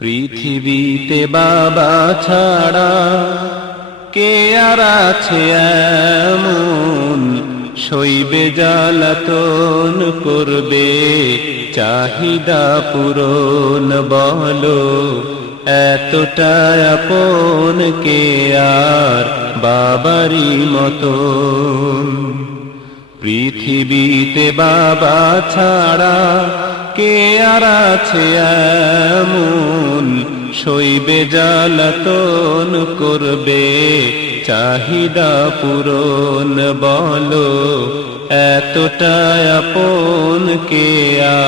পৃথিবীতে বাবা ছাড়া কে আর আছে এমন, সইবে জ্বালাতন করবে চাহিদা পূরণ। বলো এতটা আপন কে আর বাবারই মতন। পৃথিবীতে বাবা ছাড়া কে আর আছে এমন, সইবে জ্বালাতন করবে চাহিদা পূরণ। বলো এতটা আপন কে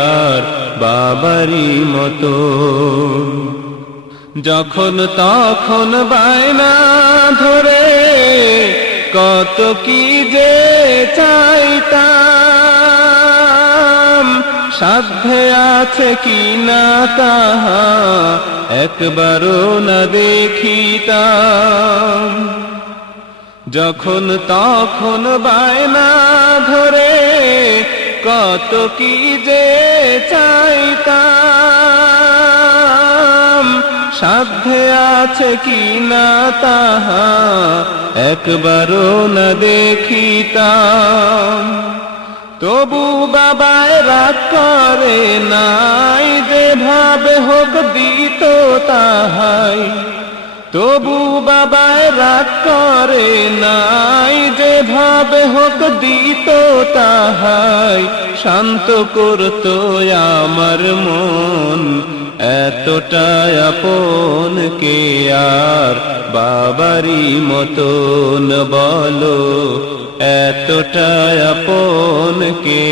আর বাবারই মতন। যখন তখন বায়না ধরে কত কি যে চাইতাম, সাধ্যে আছে কি না তাহা একবারও না দেখিতাম। যখন তখন বায়না ধরে কত কি যে চাইতাম, সাধ্যে আছে কি না তাহা একবারও না দেখিতাম। তবু বাবায় রাগ করে নাই, যেভাবে হোক দিত তাহাই। তবু বাবায় রাগ করে নাই, যেভাবে হোক দিত তাহাই। শান্ত করত আমার মন, এতটা আপন কে আর বাবারই মতন। বলো এতটা আপন কে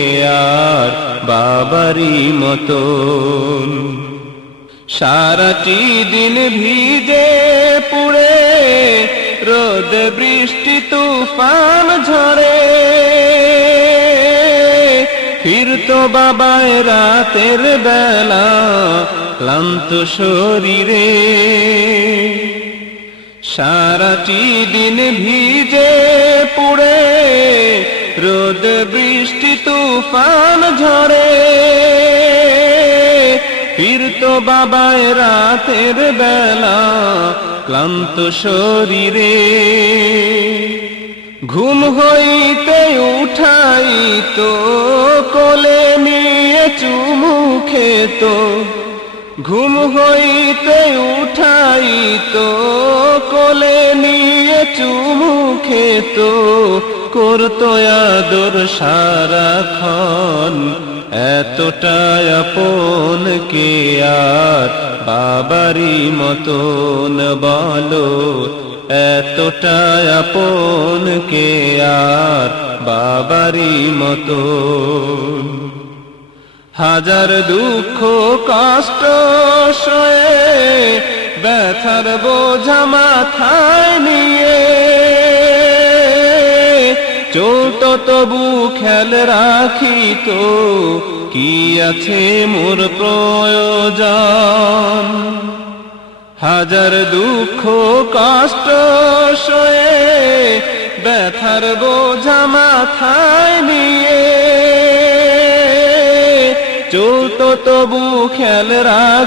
আর বাবারই মতন। সারাটি দিন ভিজে পুড়ে রোদ বৃষ্টি তুফান ঝরে, ফিরতো বাবায় রাতের বেলা ক্লান্ত শরীরে। সারাটি দিন ভিজে পুড়ে রোদ বৃষ্টি তুফান ঝরে, ফিরতো বাবায় রাতের বেলা ক্লান্ত শরীরে। ঘুম হইতে উঠাইতো কোলে নিয়ে চুমু খেত, ঘুম হইতে উঠাইতো কোলে নিয়ে চুমু খেত। করতো আদর সারাক্ষণ, এতটা আপন কে আর বাবারই মতন। বলো এতটা আপন কে আর বাবারই মতন। হাজার দুঃখ কষ্ট সয়ে ব্যথার বোঝা মাথায় নিয়ে, চলতো তবু খেয়াল রাখিত কি আছে মোর প্রয়োজন। হাজার দুঃখ কষ্ট সয়ে ব্যথার বোঝা মাথায় নিয়ে, চলতো তবু খেয়াল রাখ